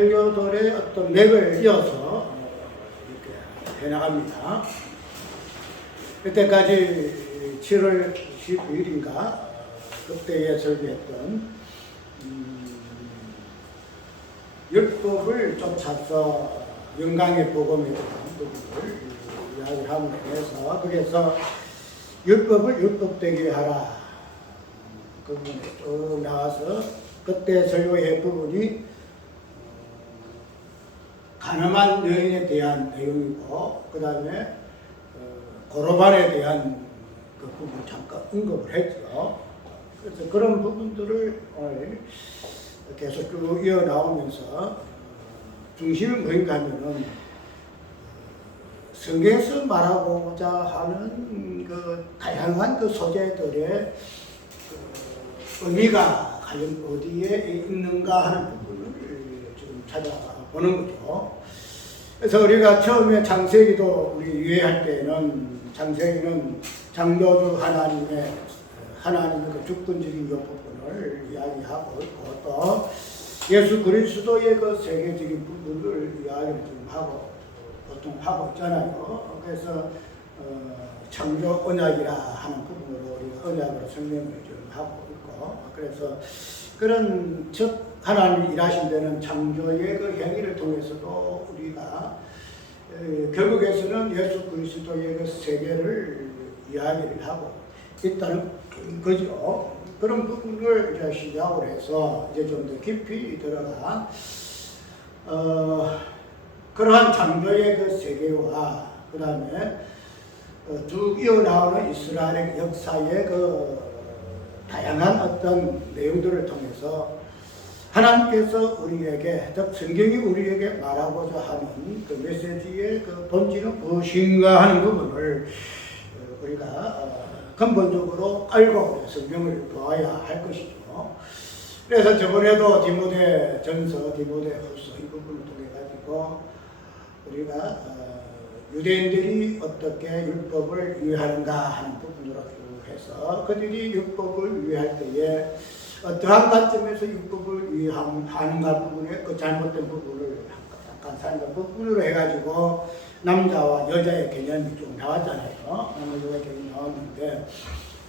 설교들의 어떤 맥을 이어서 이렇게 해나갑니다. 그때까지 7월 19일인가 그때에 설교했던 율법을 쫓아서 영광의 복음에 대한 부분을 이야기를 함으로 해서 그래서 율법을 율법되게 하라 그 부분에 쭉 나와서 그때 설교의 부분이 가늠한 여인에 대한 내용이고 그 다음에 고로반에 대한 그 부분을 잠깐 언급을 했죠. 그래서 그런 부분들을 오늘 계속 쭉 이어나오면서 중심은 뭔가 하면은 성경에서 말하고자 하는 그 다양한 그 소재들의 그 의미가 과연 어디에 있는가 하는 부분을 지금 찾아보는 거죠. 그래서 우리가 처음에 창세기도 우리 이해할 때는 창세기는 창조주 하나님의 그 주권적인 요 부분을 이야기하고 있고 또 예수 그리스도의 그 세계적인 부분을 이야기를 좀 하고 보통 하고 있잖아요. 그래서 창조 언약이라 하는 부분으로 우리가 언약으로 설명을 좀 하고 있고 그래서 그런 첫 하나님이 일하신 데는 창조의 그 행위를 통해서도 우리가 결국에서는 예수 그리스도의 그 세계를 이야기를 하고 있다는 거죠. 그런 부분을 이제 시작을 해서 이제 좀 더 깊이 들어가 그러한 창조의 그 세계와 그 다음에 쭉 이어나오는 이스라엘의 역사의 그 다양한 어떤 내용들을 통해서 하나님께서 우리에게, 즉 성경이 우리에게 말하고자 하는 그 메시지의 그 본질은 무엇인가 하는 부분을 우리가 근본적으로 알고 성경을 보아야 할 것이죠. 그래서 저번에도 디모데 전서, 디모데 후서 이 부분을 통해 가지고 우리가 유대인들이 어떻게 율법을 위하는가 하는 부분으로 해서 그들이 율법을 위할 때에 어떠한 관점에서 율법을 위하는가 부분에 그 잘못된 부분을 약간 사는 부분으로 해가지고 남자와 여자의 개념이 좀 나왔잖아요. 남자의 개념이 나왔는데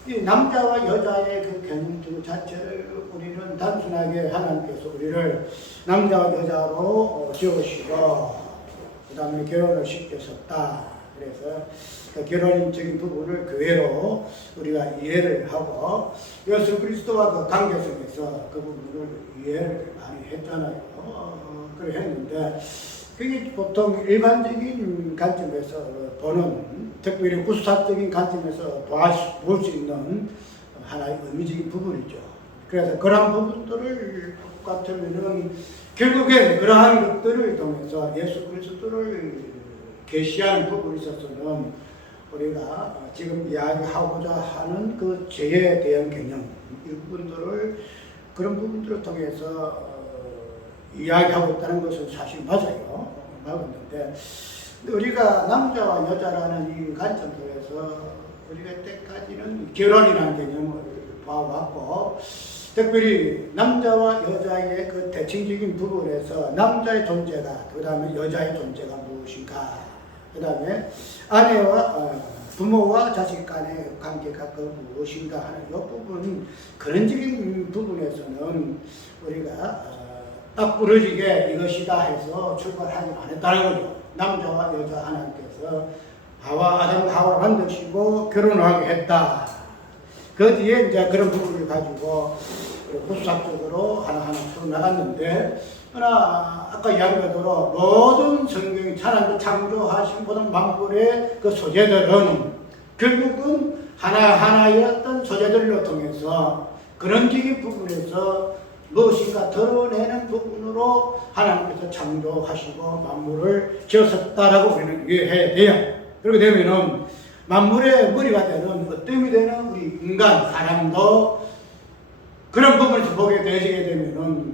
이 남자와 여자의 그 개념 자체를 우리는 단순하게 하나님께서 우리를 남자와 여자로 지으시고 그 다음에 결혼을 시켰었다. 그래서 그 결혼적인 부분을 교회로 우리가 이해를 하고 예수 그리스도와 그 관계성에서 그 부분을 이해를 많이 했잖아요. 그래 했는데 그게 보통 일반적인 관점에서 보는 특별히 구수사적인 관점에서 볼 수 있는 하나의 의미적인 부분이죠. 그래서 그러한 부분들을 같으면은 결국엔 그러한 것들을 통해서 예수 그리스도를 계시하는 부분에 있어서는 우리가 지금 이야기하고자 하는 그 죄에 대한 개념 이 부분들을 그런 부분들을 통해서 이야기하고 있다는 것은 사실 맞아요. 맞는데 우리가 남자와 여자라는 이 관점에서 우리가 때까지는 결혼이라는 개념을 봐왔고 특별히 남자와 여자의 그 대칭적인 부분에서 남자의 존재가 그 다음에 여자의 존재가 무엇인가 그 다음에 아내와 부모와 자식 간의 관계가 그 무엇인가 하는 이 부분 근원적인 부분에서는 우리가 딱 부러지게 이것이다 해서 출발하지 않았다는 거죠. 남자와 여자 하나님께서 아담과 하와를 만드시고 결혼하게 했다. 그 뒤에 이제 그런 부분을 가지고 구수학적으로 하나하나 풀어나갔는데 그러나 아까 이야기한 대로 모든 성경이 하나님을 창조하신 모든 만물의 그 소재들은 결국은 하나하나의 어떤 소재들로 통해서 근원적인 부분에서 무엇인가 드러내는 부분으로 하나님께서 창조하시고 만물을 지었었다라고 우리는 이해해야 돼요. 그렇게 되면은 만물의 머리가 되는 어떤 되는 우리 인간, 사람도 그런 부분에서 보게 되게 되면은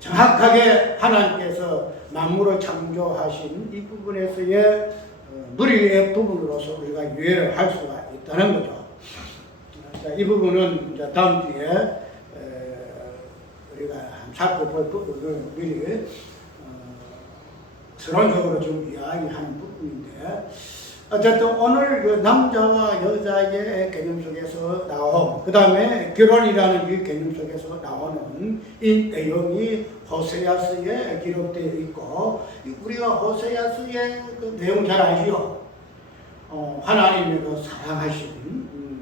정확하게 하나님께서 만물을 창조하신 이 부분에서의 머리의 부분으로서 우리가 이해를 할 수가 있다는 거죠. 이 부분은 이제 다음 주에 우리가 참 살펴볼 부분을 미리 서론적으로 좀 이야기하는 부분인데, 어쨌든 오늘 그 남자와 여자의 개념 속에서 나온, 그 다음에 결혼이라는 이 개념 속에서 나오는 이 내용이 호세아서에 기록되어 있고, 우리가 호세아서의 그 내용 잘 알지요? 하나님의 그 사랑하신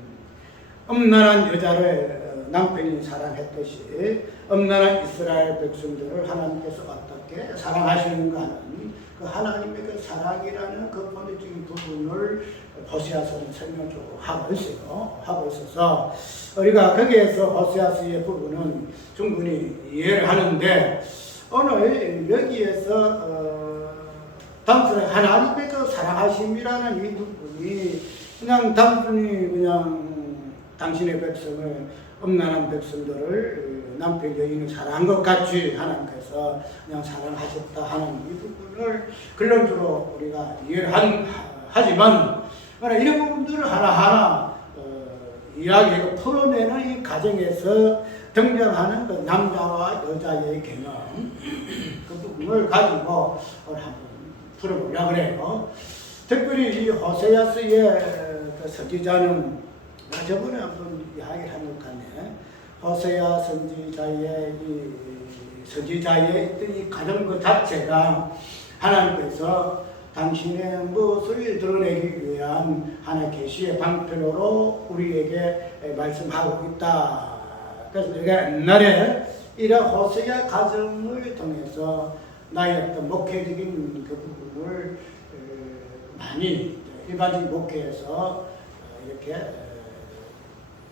엄난한 여자를 남편이 사랑했듯이 엄난한 이스라엘 백성들을 하나님께서 어떻게 사랑하시는가 하는 그 하나님의 그 사랑이라는 그 본질적인 부분을 호세아서는 설명적으로 하고 있어서 우리가 거기에서 호세아서의 부분은 충분히 이해를 하는데, 오늘 여기에서 단순히 하나님의 그 사랑하심이라는 이 부분이 그냥 단순히 그냥 당신의 백성을, 엄난한 백성들을 남편 여인을 사랑한 것 같이 하나님께서 그냥 사랑하셨다 하는 이 부분을 근론적으로 우리가 이해를 하지만, 이런 부분들을 하나하나 이야기하고 풀어내는 이 과정에서 등장하는 그 남자와 여자의 개념, 그 부분을 가지고 오늘 한번 풀어보려고 그래요. 특별히 이 호세아서의 그 선지자는 저번에 한번 이야기를 한 것 같네. 호세아 선지자의 있던 이 가정 그 자체가 하나님께서 당신의 무엇을 드러내기 위한 하나의 계시의 방편으로 우리에게 말씀하고 있다. 그래서 내가 옛날에 이런 호세아 가정을 통해서 나의 어떤 목회적인 그 부분을 많이 일반적인 목회에서 이렇게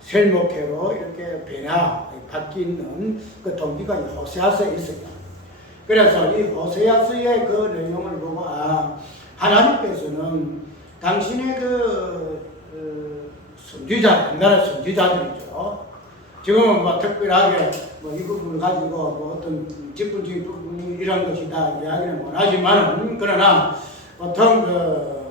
셀목회로 이렇게 바뀌는 그 동기가 이 호세아서에 있어요. 그래서 이 호세아서의 그 내용을 보고, 하나님께서는 당신의 선지자, 옛날의 선지자들이죠. 지금은 뭐 특별하게 이 부분을 가지고 어떤 직분적인 부분이 이런 것이다 이야기는 못하지만, 그러나 보통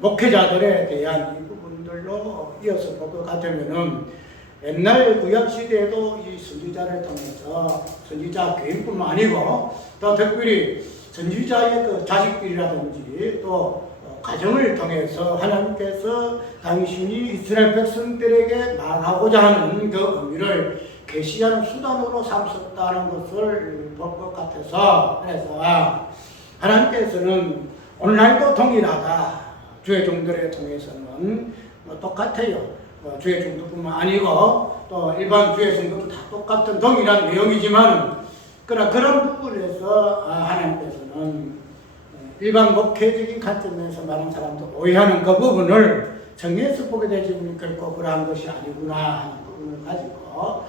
목회자들에 대한 이 부분들로 이어서 볼 것 같으면은, 옛날 구약시대에도 이 선지자를 통해서 선지자 교육뿐만 아니고 또 특별히 선지자의 그 자식들이라든지 또 가정을 통해서 하나님께서 당신이 이스라엘 백성들에게 말하고자 하는 그 의미를 계시하는 수단으로 삼으셨다는 것을 볼 것 같아서, 그래서 하나님께서는 오늘날도 동일하다. 주의 종들에 통해서는 똑같아요. 주의 종도뿐만 아니고 또 일반 주의 성도도 다 똑같은 동일한 내용이지만, 그러나 그런 부분에서 하나님께서는 일반 목회적인 관점에서 많은 사람도 오해하는 그 부분을 정리해서 보게 되지 결코 그러한 것이 아니구나 하는 부분을 가지고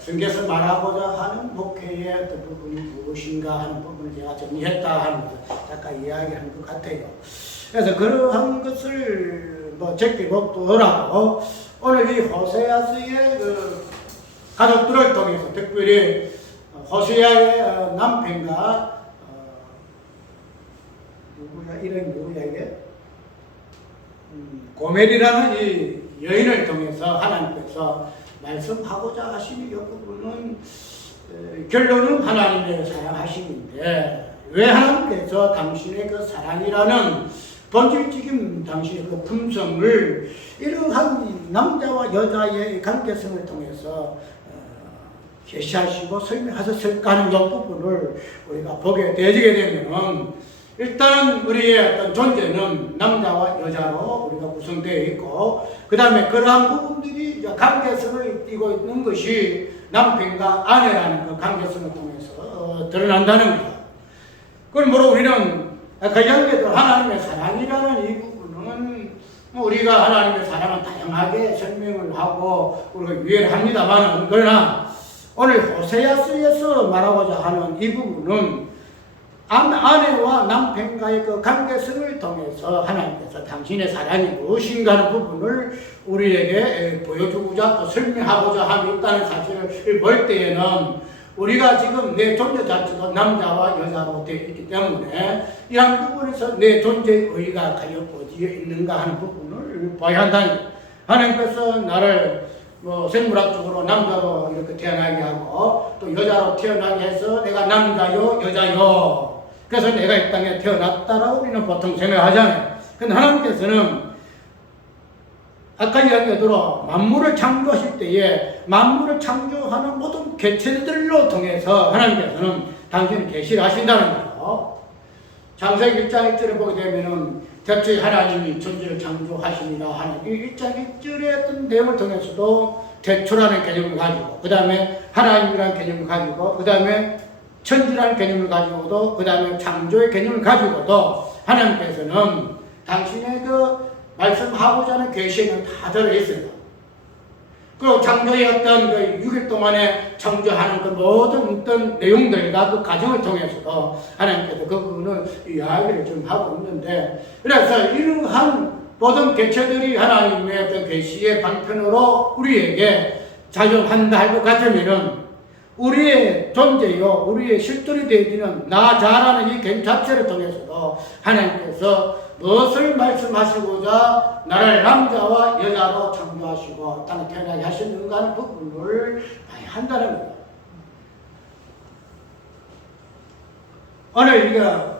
성경에서 말하고자 하는 목회의 어떤 부분이 무엇인가 하는 부분을 제가 정리했다 하는 것을 잠깐 이야기하는 것 같아요. 그래서 그러한 것을 제끼고더라도 오늘 이 호세아서의 그 가족들을 통해서 특별히 호세아의 남편과 이름이 누구야 이게? 고멜이라는 이 여인을 통해서 하나님께서 말씀하고자 하시는 이 부분은 결론은 하나님의 사랑하심인데, 왜 하나님께서 당신의 그 사랑이라는 본질적인 당신의 그 품성을 이러한 남자와 여자의 관계성을 통해서 계시하시고 설명하셨을까 하는 이 부분을 우리가 보게 되게 되면, 일단은 우리의 어떤 존재는 남자와 여자로 우리가 구성되어 있고, 그 다음에 그러한 부분들이 관계성을 띠고 있는 것이 남편과 아내라는 그 관계성을 통해서 드러난다는 것. 그러므로 우리는 그 관계도 하나님의 사랑이라는 이 부분은 우리가 하나님의 사랑을 다양하게 설명을 하고 우리가 이해를 합니다만, 그러나 오늘 호세아서에서 말하고자 하는 이 부분은 아내와 남편과의 그 관계성을 통해서 하나님께서 당신의 사랑이 무엇인가 하는 부분을 우리에게 보여주고자 또 설명하고자 하고 있다는 사실을 볼 때에는, 우리가 지금 내 존재 자체가 남자와 여자로 되어 있기 때문에 이런 부분에서 내 존재의 의의가 과연 어디에 있는가 하는 부분을 봐야 한다니, 하나님께서 나를 뭐 생물학적으로 남자로 이렇게 태어나게 하고 또 여자로 태어나게 해서 내가 남자요 여자요 그래서 내가 이 땅에 태어났다라고 우리는 보통 생각하잖아요. 근데 하나님께서는 아까 이야기하도록 만물을 창조하실 때에 만물을 창조하는 모든 개체들로 통해서 하나님께서는 당신을 계시를 하신다는 거예요. 창세기 1장 1절에 보게 되면은 대체 하나님이 천지를 창조하십니다 하는 이 1장 1절의 어떤 내용을 통해서도 대초라는 개념을 가지고 그 다음에 하나님이라는 개념을 가지고 그 다음에 천지라는 개념을 가지고도 그 다음에 창조의 개념을 가지고도 하나님께서는 당신의 그 말씀하고자 하는 계시에는 다 들어있어요. 그리고 창조의 어떤 그 6일 동안에 창조하는 그 모든 어떤 내용들과 그 과정을 통해서도 하나님께서 그 부분을 이야기를 좀 하고 있는데 그래서 이러한 모든 개체들이 하나님의 어떤 계시의 방편으로 우리에게 작용한다 할 것 같으면은 우리의 존재요, 우리의 실존이 되어지는 나 자라는 이 개념 자체를 통해서도 하나님께서 무엇을 말씀하시고자 나를 남자와 여자로 창조하시고 땅에 태어나게 하셨는가 하는 부분을 봐야 한다는 거예요. 오늘 이거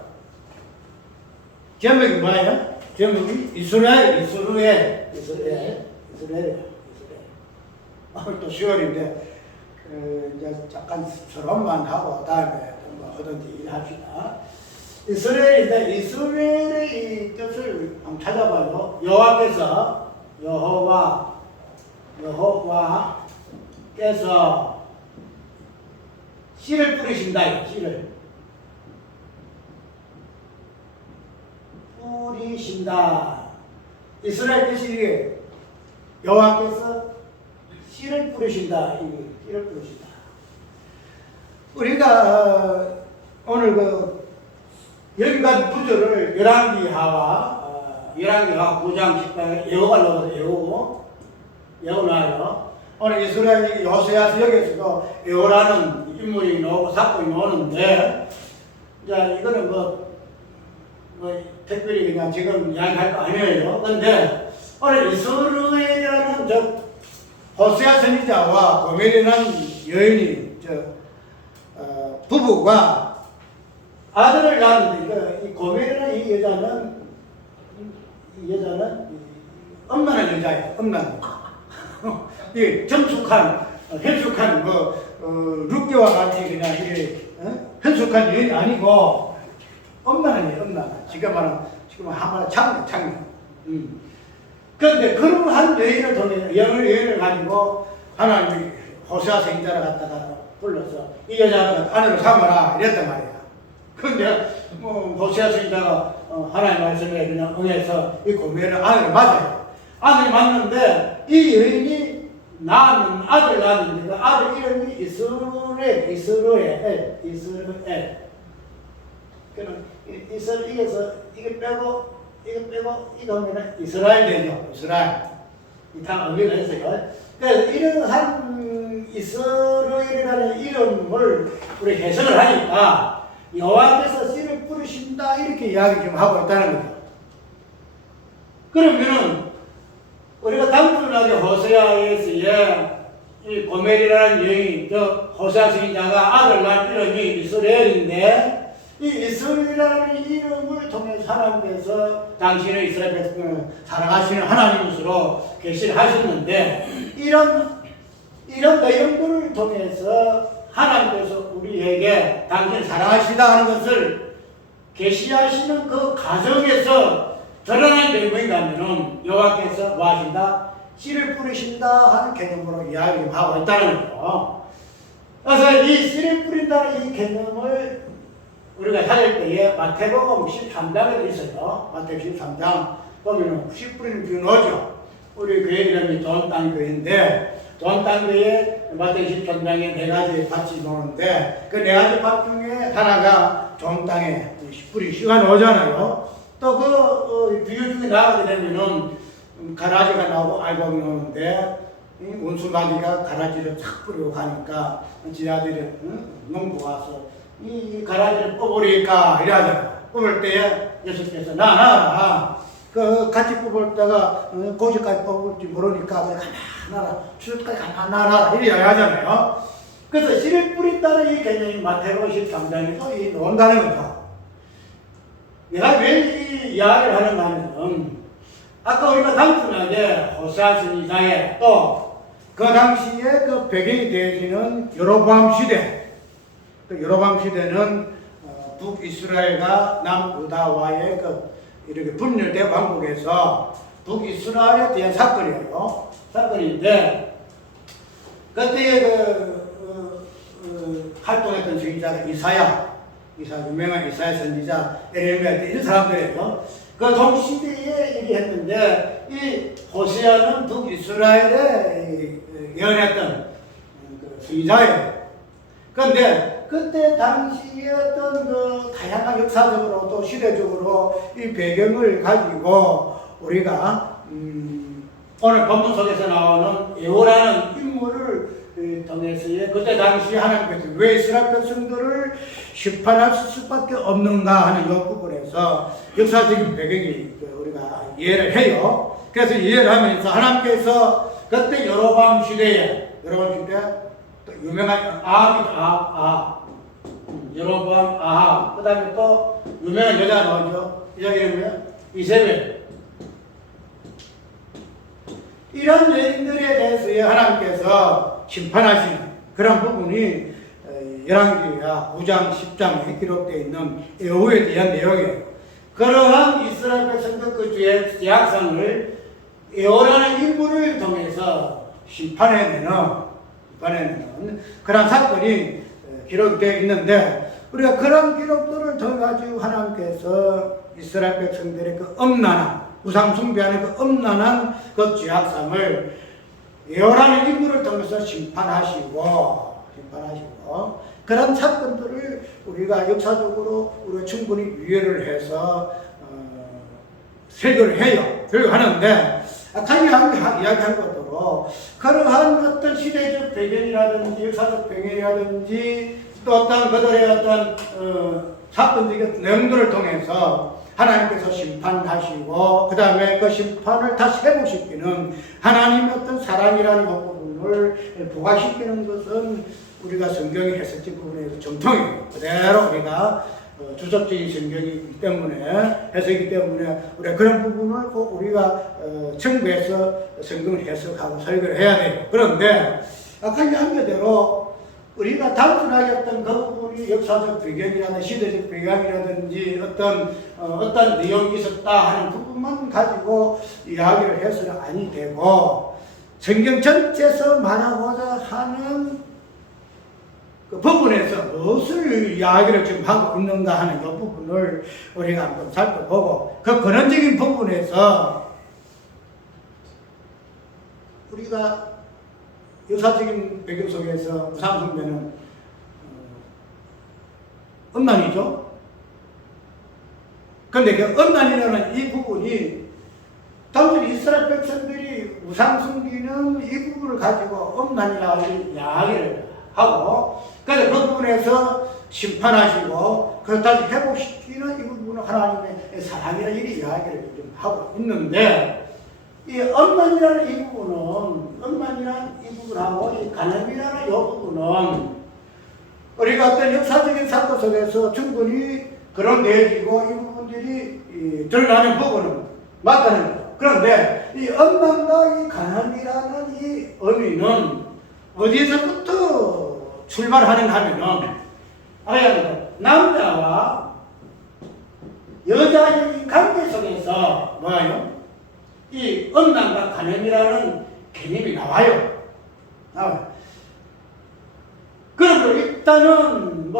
제목이 뭐예요? 제목이 이스라엘. 오늘 또 10월인데 이제 잠깐 서론만 하고 다음에 뭐 하든지 일합시다. 이스라엘인데 이스라엘의 이 뜻을 한번 찾아봐요. 여호와께서 씨를 뿌리신다. 씨를 뿌리신다. 이스라엘 뜻이 이게 여호와께서 씨를 뿌리신다. 씨를 뿌리신다. 우리가 오늘 그 여기까지 구절을 열왕기하와 9장 10장에 예고가 나와서 예고 나와요. 오늘 이스라엘 요새야서 여기에서도 예고라는 인물이 나오고 사건이 나오는데 이제 이거는 뭐 특별히 그냥 지금 이야기할 거 아니에요. 그런데 오늘 이스라엘이라는 저 호세아 선지자와 고멜이라는 여인이 부부가 아들을 낳았는데 이 고멜이라는 이 여자는 엄마는 여자예요. 엄마는 이 정숙한 룻게와 같이 그냥 이게 현숙한 여인이 아니고 엄마는 지금 한마디 창녀. 그런데 그러한 여인을 통해 여인을 가지고 하나님이 호세아 선지자를 갖다가 불러서 이 여자는 아내를 삼아라 이랬단 말이야. 그런데 호세아 선지자가 하나님 말씀에 그냥 응해서 이 고멜은 아내를 맞아요. 아내를 맞는데 이 여인이 낳은 아들 낳았는데 그 아들 이름이 이스라엘. 그럼 이스라엘에서 이게 빼고 이거 하면 이스라엘 되죠. 이스라엘. 다 의미가 있어요. 그래서 이러한 이스라엘이라는 이름을 우리 해석을 하니까 여호와께서 씨를 뿌리신다 이렇게 이야기 좀 하고 있다는 거죠. 그러면은 우리가 단순하게 호세아에서의 이 고멜이라는 여인, 호세아 선지자가 아들 낳은 이름이 이스라엘인데 이 이스라엘이라는 이름을 통해서 하나님께서 당신의 이스라엘 백성을 사랑하시는 하나님으로 계시를 하셨는데 이런 내용들을 통해서 하나님께서 우리에게 당신을 사랑하시다 하는 것을 계시하시는 그 과정에서 드러난 내용인가면은 여호와께서 뭐 하신다? 씨를 뿌리신다 하는 개념으로 이야기하고 있다는 거죠. 그래서 이 씨를 뿌린다는 이 개념을 우리가 찾을 때에 마태복음 13장에 있어요. 마태복음 13장 보면 씨 뿌리는 교회 나오죠. 우리 교회 이름이 돈땅교회인데 돈땅교회에 마태복음 13장에 4가지 밭이 나오는데 그 4가지 밭 중에 하나가 좋은 땅에 씨 뿌리 씨가 나오잖아요. 또 그 비유 중에 나가게 되면은 가라지가 나오고 알곡이 나오는데 원수마귀가 가라지를 착 뿌리고 가니까 지아들이 농부가 와서 이 가라지를 뽑으니까 이러잖아. 뽑을 때에 예수께서 나 그 같이 뽑을 때가 고지까지 뽑을지 모르니까 가만히 가난하라, 추수까지 가난하라 이렇게 이야기하잖아요. 그래서 씨를 뿌린다는 이 개념이 마태복음 13장에서 이 나온다는 거죠. 내가 왜 이 이야기를 하는가 하면, 아까 우리가 단순하게 호세아 선지자의 또 그 당시에 그 배경이 되어지는 여로보암 시대, 그 여로보암 시대는 북이스라엘과 남유다와의 그 이렇게 분열된 왕국에서 북이스라엘에 대한 사건이에요. 사건인데 그때 활동했던 선지자가 이사야, 유명한 이사야 선지자, 에레미야 이런 사람들이에요. 그 동시대에 얘기했는데 이 호세아는 북이스라엘에 예언했던 그 선지자예요. 그런데 그때 당시에 어떤 그 다양한 역사적으로 또 시대적으로 이 배경을 가지고 우리가 오늘 본문 속에서 나오는 에호라는 인물을 통해서의 그때 당시 하나님께서 왜 이스라엘 백성들을 심판하실 수밖에 없는가 하는 이 부분에서 역사적인 배경이 우리가 이해를 해요. 그래서 이해를 하면서 하나님께서 그때 여로보암 시대에 또 유명한 여로보암 아합, 그 다음에 또 유명한 여자 나오죠. 여자 이름이 뭐야? 이세벨. 이런 여인들에 대해서 하나님께서 심판하시는 그런 부분이 열왕기하 9장 10장에 기록되어 있는 에호에 대한 내용이에요. 그러한 이스라엘 백성들 그 죄악상을 에호라는 인물을 통해서 심판해내는 그런 사건이 기록되어 있는데, 우리가 그런 기록들을 통해 가지고 하나님께서 이스라엘 백성들의 그 엄란한 우상 숭배하는 그 엄란한 그 죄악상을 에호라는 인물을 통해서 심판하시고 그런 사건들을 우리가 역사적으로 우리가 충분히 이해를 해서 설교를 해요. 설교하는데 아까 이야기한 것대로 그러한 어떤 시대적 배경이라든지 역사적 배경이라든지 또 어떤 그들의 어떤 사건적인 내용들을 통해서 하나님께서 심판하시고 그 다음에 그 심판을 다시 회복시키는 하나님의 어떤 사랑이라는 부분을 부각시키는 것은 우리가 성경의 해석적 부분에서 정통이에요. 그대로 우리가 주석적인 성경이기 때문에 해석이기 때문에 우리가 그런 부분을 꼭 우리가 청구해서 성경을 해석하고 설교를 해야 돼요. 그런데 아까 이야기한 대로 우리가 단순하게 어떤 그 부분이 역사적 배경이라든지 시대적 배경이라든지 어떤 내용이 있었다 하는 부분만 가지고 이야기를 해서는 아니 되고 성경 전체에서 말하고자 하는 그 부분에서 무엇을 이야기를 지금 하고 있는가 하는 그 부분을 우리가 한번 살펴보고 그 근원적인 부분에서 우리가 역사적인 배경 속에서 우상 숭배는 엄난이죠. 그런데 그 엄난이라는 이 부분이 단순히 이스라엘 백성들이 우상 숭배는 이 부분을 가지고 엄난이라고 이야기를 하고 그래서 그 부분에서 심판하시고 그걸 다시 회복시키는 이 부분은 하나님의 사랑이라는 이야기를 좀 하고 있는데 이 엄난이라는 이 부분하고 이 간음이라는 이 부분은 우리가 어떤 역사적인 사건 속에서 충분히 그런 내용이고 이 부분들이 드러나는 부분은 맞다는 거죠. 그런데 이 엄난과 이 간음이라는 이 의미는 어디에서부터 출발하는가 하면은 남자와 여자의 관계 속에서 뭐예요? 이 음란과 간음이라는 개념이 나와요. 그러므로 일단은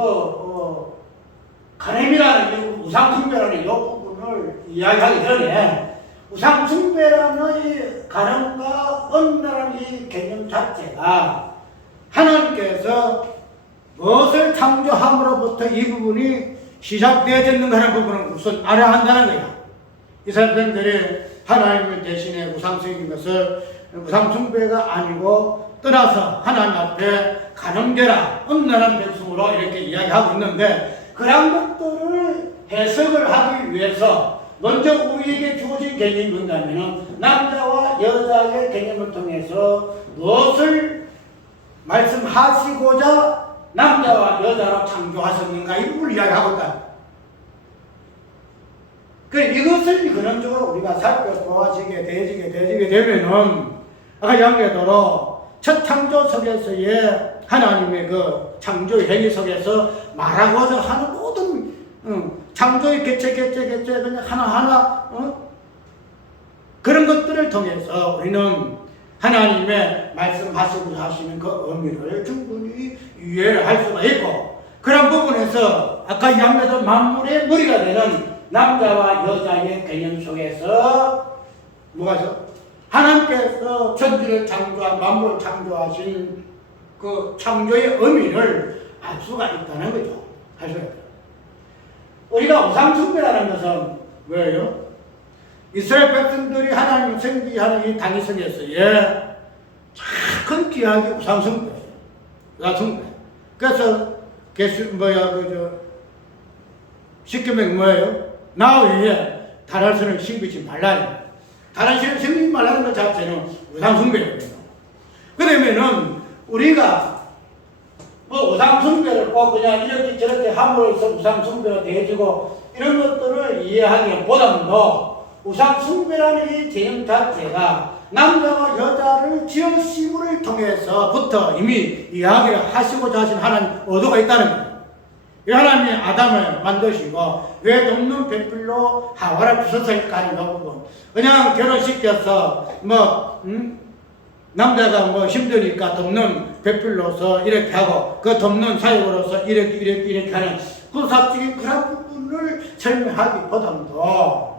간음이라는 이 우상숭배라는 이 부분을 이야기하기 전에 우상숭배라는 이 간음과 음란이라는 이 개념 자체가 하나님께서 무엇을 창조함으로부터 이 부분이 시작되어졌는가 하는 부분은 우선 알아야 한다는 거야. 이스라엘 백성들이 하나님을 대신해 우상숭배인 것을 우상숭배가 아니고 떠나서 하나님 앞에 간음되라 음란한 백성으로 이렇게 이야기하고 있는데 그런 것들을 해석을 하기 위해서 먼저 우리에게 주어진 개념이 뭔가면은 남자와 여자의 개념을 통해서 무엇을 말씀하시고자 남자와 여자로 창조하셨는가 이 부분을 이야기하고 있다. 이것을 근원적으로 우리가 살펴보아지게 되지게 되면은 아까 이야기하도록 첫 창조 속에서의 하나님의 그 창조의 행위 속에서 말하고자 하는 모든 창조의 개체 그냥 하나하나 그런 것들을 통해서 우리는 하나님의 말씀하시고자 하시는 그 의미를 충분히 이해를 할 수가 있고, 그런 부분에서 아까 이야기했던 만물의 머리가 되는 남자와 여자의 개념 속에서 뭐가죠? 하나님께서 천지를 창조한 만물을 창조하신 그 창조의 의미를 알 수가 있다는 거죠. 알 수가 있다. 우리가 우상숭배라는 것은 뭐예요? 이스라엘 백성들이 하나님을 생기하는 이 당위성에서의 큰 기약이 우상숭배예요. 우상숭배. 그래서 십계명 뭐예요? 나 외에 다른 신을 신비지 말라는, 다른 신을 신비지 말라는 것 자체는 우상숭배거든요. 그러면은 우리가 우상숭배를 꼭 그냥 이렇게 저렇게 함으로써 우상숭배가 되어지고 이런 것들을 이해하기보다도 우상숭배라는 이 개념 자체가 남자와 여자를 지으심을 통해서부터 이미 이야기를 하시고자 하신 하나님 의도가 있다는 거예요. 하나님이 아담을 만드시고 왜 돕는 배필로 하와를 부셨을까 하는 그 부분, 그냥 결혼시켜서 남자가 힘드니까 돕는 배필로서 이렇게 하고 그 돕는 사역으로서 이렇게 하는 그 사적인 그런 부분을 설명하기보다도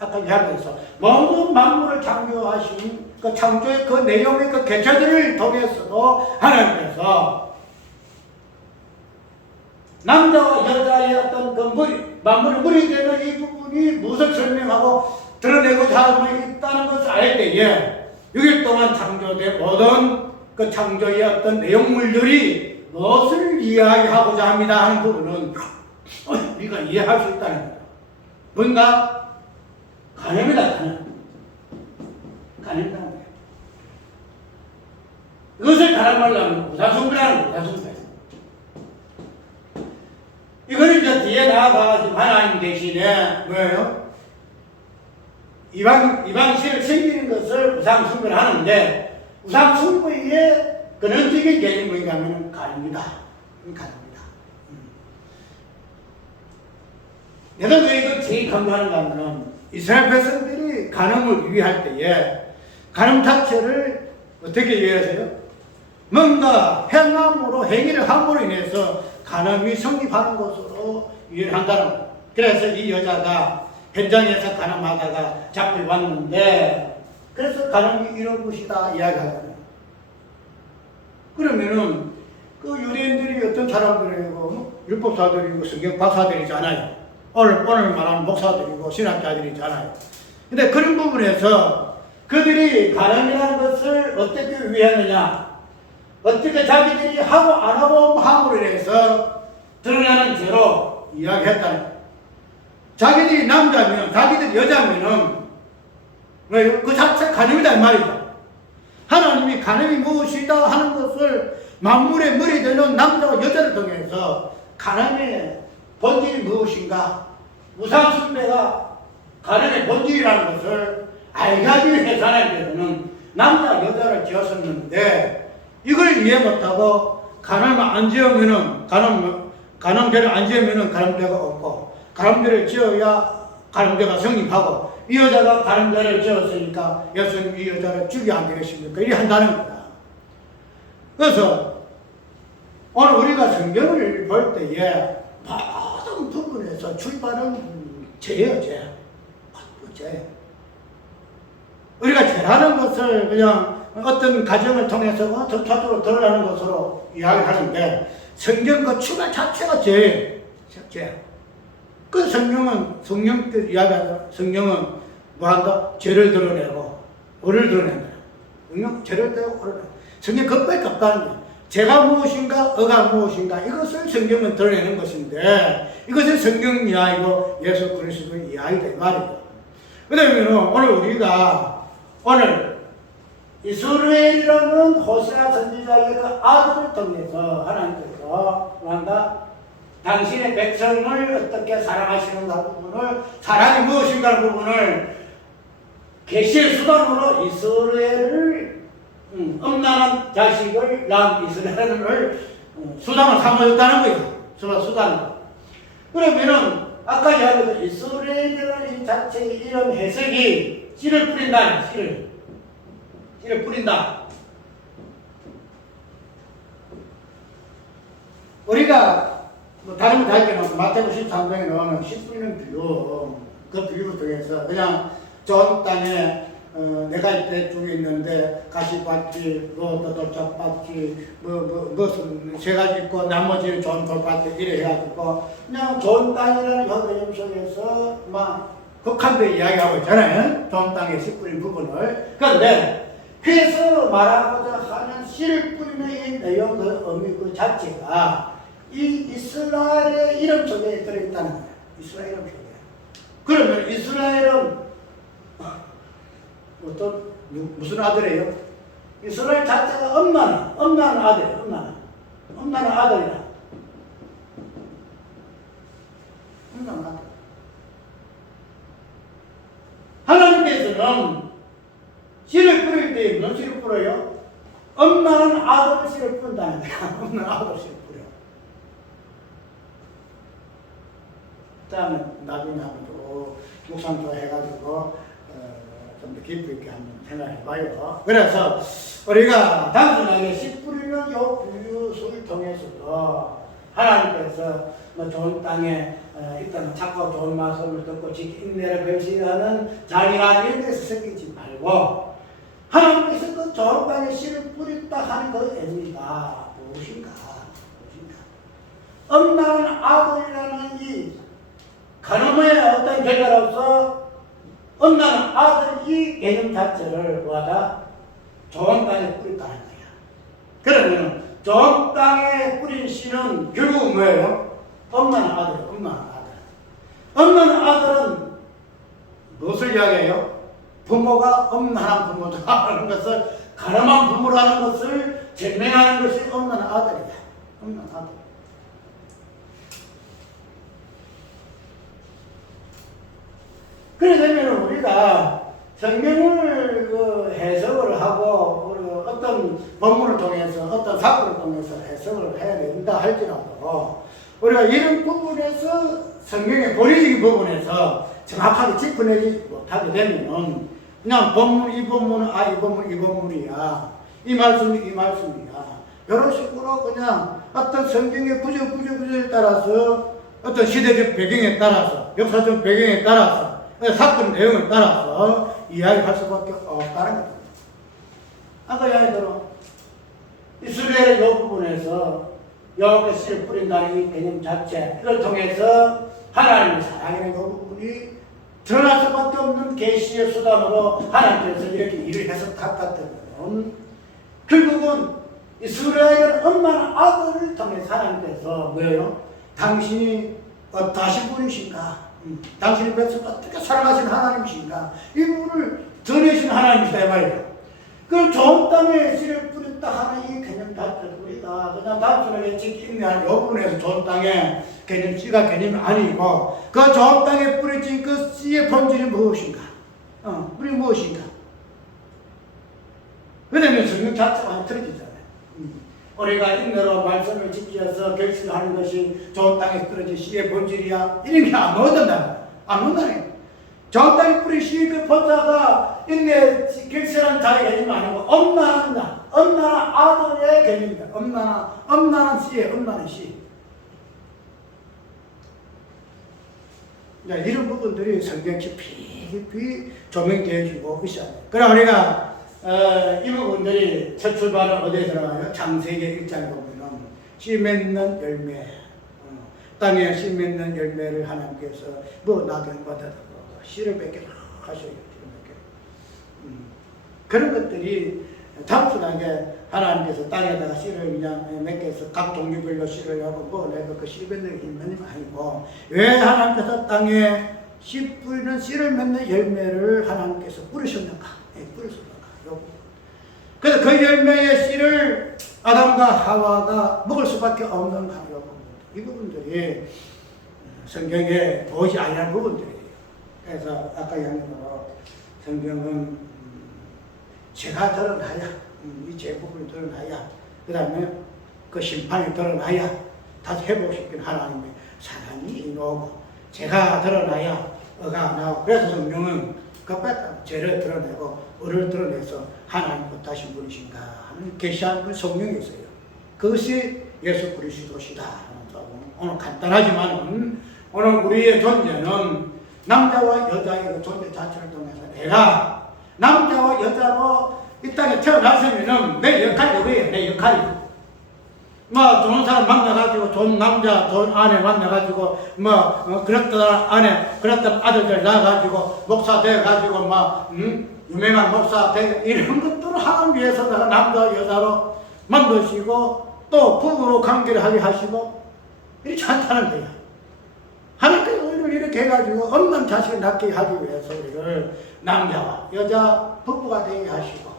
아까 이야기해서 모든 만물을 창조하신 그 창조의 그 내용의 그 개체들을 통해서도 하나님께서 남자와 여자의 어떤 그 만물의 머리 되는 이 부분이 무엇을 설명하고 드러내고자 하고 있다는 것을 알 때에 6일 동안 창조된 모든 그 창조의 어떤 내용물들이 무엇을 이야기하고자 합니다 하는 부분은 우리가 이해할 수 있다는 거예요. 뭔가 가늠이다, 가늠이라는 거예요. 이것을 다른 말로 하면 우상숭배라는 거예요, 우상숭배. 이거는 이제 뒤에 나아가 하나님 대신에 뭐예요? 이방신을 섬기는 것을 우상숭배를 하는데, 우상숭배의 근원적인 개념이 뭔가 하면 가늠이다. 가늠이다. 내가 왜 이걸 제일 강조하는가 하면, 이스라엘 백성들이 간음을 유의할 때에 간음 자체를 어떻게 이해하세요? 뭔가 행위를 함으로 인해서 간음이 성립하는 것으로 이해를 한다는 거예요. 그래서 이 여자가 현장에서 간음하다가 잡혀왔는데 그래서 간음이 이런 것이다 이야기하잖아요. 그러면은 그 유대인들이 어떤 사람들이고 율법사들이고 성경 박사들이잖아요. 오늘 말하는 목사들이고 신학자들이잖아요. 근데 그런 부분에서 그들이 간음이라는 것을 어떻게 위하느냐, 어떻게 자기들이 하고 안 하고 함으로 인해서 드러나는 죄로 이야기했다는 거예요. 자기들이 남자면, 자기들이 여자면은 그 자체 간음이다 이 말이죠. 하나님이 간음이 무엇이다 하는 것을 만물의 머리 되는 남자와 여자를 통해서 간음의 본질이 무엇인가, 우상숭배가 간음의 본질이라는 것을 알게 하기 위해서 하나님께서는 남자 여자를 지었었는데 이걸 이해 못하고 간음을 안 지으면은 간음죄를 안 지으면은 간음죄가 없고 간음죄를 지어야 간음죄가 성립하고 이 여자가 간음죄를 지었으니까 예수님 이 여자를 죽여 안 되겠습니까? 이렇게 한다는 거다. 그래서 오늘 우리가 성경을 볼 때에 모든 부분에서 출발은 죄예요, 죄. 죄. 우리가 죄라는 것을 그냥 어떤 가정을 통해서 점차적으로 드러나는 것으로 이야기하는데 성경 그 출발 자체가 죄예요. 죄. 그 성경은 뭐 한다? 죄를 드러내고 의를 드러낸다. 죄를 드러내고 의를 드러낸다. 성경 그것밖에 없다는 거예요. 죄가 무엇인가, 의가 무엇인가, 이것을 성경은 드러내는 것인데, 이것은 성경 이야기고 예수 그리스도의 이야기다 이 말이에요. 왜냐면 오늘 우리가 오늘 이스라엘이라는 호세아 선지자의 그 아들을 통해서 하나님께서 뭐한다? 당신의 백성을 어떻게 사랑하시는가 부분을, 사랑이 무엇인가 부분을 계시의 수단으로 이스라엘을 엄난한 자식을 낳은 이스라엘을 수단으로 삼아줬다는 거예요. 수단으로. 그러면은 아까 이야기했던 이스라엘이라는 이 자체의 이런 해석이 씨를 뿌린다. 씨를 뿌린다. 우리가 뭐 다른 거 다 있겠나, 마태복음 13장에 나오는 씨 뿌리는 비유, 그 비유를 통해서 그냥 좋은 땅에 내가 이때 쪽에 있는데 가시밭이, 돌짝밭이, 무슨 세 가지 있고 나머지 좋은 돌밭이 이래 해가지고 그냥 좋은 땅이라는 개념 속에서 막 극한되게 이야기하고 있잖아요. 좋은 땅에 씨 뿌린 부분을. 그런데 그래서 말하고자 하는 씨를 뿌리는 이 내용, 그 의미 그 자체가 이 이스라엘의 이름 속에 들어있다는 거예요. 이스라엘 이름 속에. 그러면 이스라엘은 어떤 무슨 아들이에요? 이스라엘 자체가 엄마는 아들이에요. 엄마는 아들이다. 엄마는 아들. 하나님께서는 씨를 뿌릴 때 무슨 씨를 뿌려요? 엄마는 아들을 씨를 뿌린다는 거야. 엄마는 아들 씨를 뿌려. 그다음에 나중에 한번 또 묵상 좀 해가지고 좀 더 깊이 있게 한번 생각해봐요. 그래서 우리가 단순하게 씨 뿌리는 요 비유를 통해서도 하나님께서 뭐 좋은 땅에 일단 찾고 좋은 말씀을 듣고 인내를 배신하는 자기가 이런 데서 섞이지 말고 하나님께서 그 좋은 땅에 씨를 뿌렸다 하는 그 의미가 무엇인가? 엄나는 아들이라는 이 가늠의 어떤 결과로서 엄나는 아들 이 개념 자체를 뭐하다? 좋은 땅에 뿌렸다는 거야. 그러면 좋은 땅에 뿌린 씨는 결국 뭐예요? 엄나는 아들. 엄나는 아들은 무엇을 이야기해요? 부모가 엄나한 부모다라는 것을, 가늠한 부모라는 것을 증명하는 것이 엄나는 아들이다. 엄나는 아들. 그래 되면 우리가 성경을 해석을 하고 어떤 본문을 통해서 어떤 사건을 통해서 해석을 해야 된다 할지라도 우리가 이런 부분에서 성경의 본의적인 부분에서 정확하게 짚어내지 못하게 되면 그냥 본문 이 본문은 이 본문이야, 이 말씀이 이 말씀이야, 이런 식으로 그냥 어떤 성경의 구절에 따라서 어떤 시대적 배경에 따라서 역사적 배경에 따라서 사건 내용에 따라서 이야기할 수밖에 없다는 겁니다. 아까 이야기대로 이스라엘의 이 부분에서 여호와께 씨를 뿌린다는 이 개념 자체를 통해서 하나님의 사랑이라는 이 부분이 드러날 수밖에 없는 계시의 수단으로 하나님께서 이렇게 일을 해서 갔다면 결국은 이스라엘은 엄마나 아들을 통해서 하나님께서 뭐예요? 당신이 어떠하신 분이신가? 당신의 백성을 어떻게 사랑하시는 하나님이신가? 이 부분을 전해주신 하나님이시다 이 말이에요. 그럼 좋은 땅에 씨를 뿌렸다 하는 이 개념 자체를 우리가 그냥 단순하게 인내하는 이 부분에서 좋은 땅에 개념 씨가 개념이 아니고 그 좋은 땅에 뿌려진 그 씨의 본질이 무엇인가? 우리 무엇인가? 왜냐면 성경 자체가 많이 틀어지잖아요. 우리가 인내로 말씀을 지켜서 결실하는 것이 좋은 땅에 뿌려진 씨의 본질이야. 이런 게 안 얻는다. 안 얻는다네. 좋은 땅에 뿌린 씨의 그 본자가 인내 결실한 자의 개념이 아니고 엄나는 아들의 개념이다. 엄나는 씨의 엄나는 씨. 이런 부분들이 성경 깊이 조명되어 주고 있어요. 그럼 우리가 이 부분들이 첫 출발은 어디에서 나와요? 창세기 1장에 보면은 씨 맺는 열매, 땅에 씨 맺는 열매를 하나님께서 나도 받아서 씨를 맺게 하셔요. 그런 것들이 단순하게 하나님께서 땅에다가 씨를 그냥 맺게 해서 각 종류별로 씨를 하고 내가 그 씨 맺는 힘은 아니고 왜 하나님께서 땅에 씨 뿌리는 씨를 맺는 열매를 하나님께서 뿌리셨는가? 뿌리셨는가? 그래서 그 열매의 씨를 아담과 하와가 먹을 수밖에 없는 가요. 이 부분들이 성경에 보이지 않는 부분들이에요. 그래서 아까 얘기한 성경은 죄가 드러나야, 이 죄 부분이 드러나야, 그 다음에 그 심판이 드러나야 다시 회복시킨 하나님의 사랑이 이루어지고, 죄가 드러나야 의가 나오고, 그래서 성경은 그 죄를 드러내고 의를 드러내서 하나님과 다시 분이신가 하는 계시하는 성경이 있어요. 그것이 예수 그리스도시다. 오늘 간단하지만 오늘 우리의 존재는 남자와 여자의 존재 자체를 통해서 내가 남자와 여자로 이 땅에 태어났으면 내 역할이 그거예요. 내 역할이. 뭐 좋은 사람 만나가지고 좋은 남자, 좋은 아내 만나가지고 그렇던 아내, 그렇던 아들들 낳아가지고 목사 돼가지고 유명한 목사 돼 이런 것들을 하기 위해서 내가 남자 여자로 만드시고 또 부부로 관계를 하게 하시고 이렇지 않다는 거야. 하나님께서 우리를 이렇게 해가지고 없는 자식을 낳게 하기 위해서 우리를 남자와 여자 부부가 되게 하시고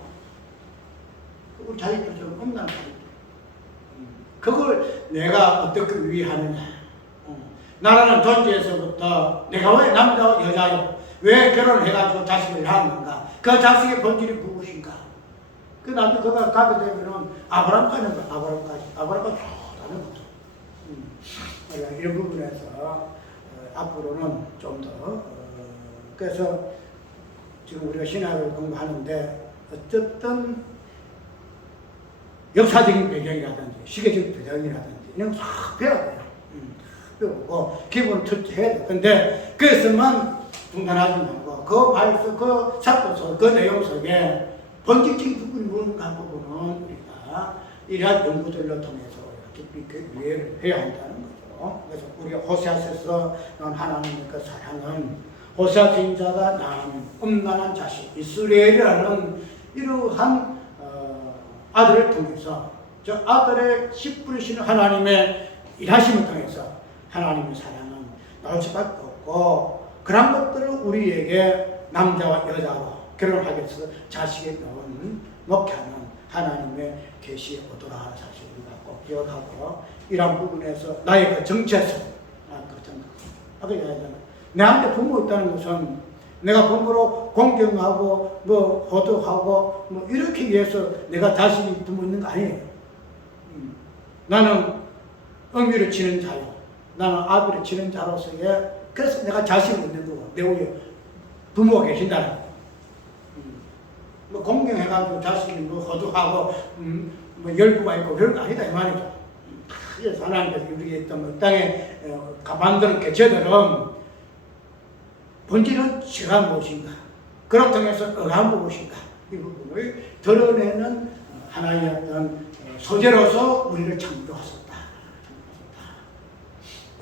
우리 자식들 좀 없는 자식들 그걸 내가 어떻게 위하느냐. 나라는 존재에서부터 내가 왜 남자와 여자요? 왜 결혼해가지고 자식을 낳았는가? 그 자식의 본질이 무엇인가? 그 나중에 그가 가게 되면은 아브라함까지 가는 거야. 아브라함까지 좋다는 거죠. 이런 부분에서 앞으로는 좀 더 그래서 지금 우리가 신학을 공부하는데 어쨌든 역사적인 배경이라든지 시계적 배경이라든지 이런 거 싹 배워야 돼요. 배우고 기본 틀해야 돼요. 근데 그것만 중단하지 말고 그 말씀, 그 사건 속, 그 내용 속에 본질적인 부분이 뭔가 부분은 우리가 이러한 연구들로 통해서 깊이 이해를 해야 한다는 거죠. 그래서 우리가 호세아서에서 하나님의 그 사랑은 호세아 선지자가 낳은 음란한 자식 이스라엘이라는 이러한 아들을 통해서 저 아들의 씨 뿌리시는 하나님의 일하심을 통해서 하나님의 사랑은 나올 수밖에 없고 그런 것들을 우리에게 남자와 여자로 결혼하게 해서 자식의 명은 놓게 하는 하나님의 계시의 오도라 하는 사실을 갖고 기억하고 이런 부분에서 나의 그 정체성 아까 얘기하잖아. 내한테 부모 있다는 것은 내가 부모로 공경하고 호도하고 이렇게 위해서 내가 자신이 부모 있는 거 아니에요. 나는 어미를 치는 자요. 나는 아비를 치는 자로서의 그래서 내가 자신이 있는 거고 내 위에 부모가 계신다는 거. 공경해가지고 자신이 호도하고 열부가 있고 그런 거 아니다 이 말이죠. 그래서 하나님께서 우리에게 있던 땅에 만드는 개체들은 본질은 죄가 무엇인가? 그런 통해서 의가 무엇인가? 이 부분을 드러내는 하나의 어떤 소재로서 우리를 창조하셨다.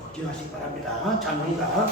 걱정하시기 바랍니다. 장로가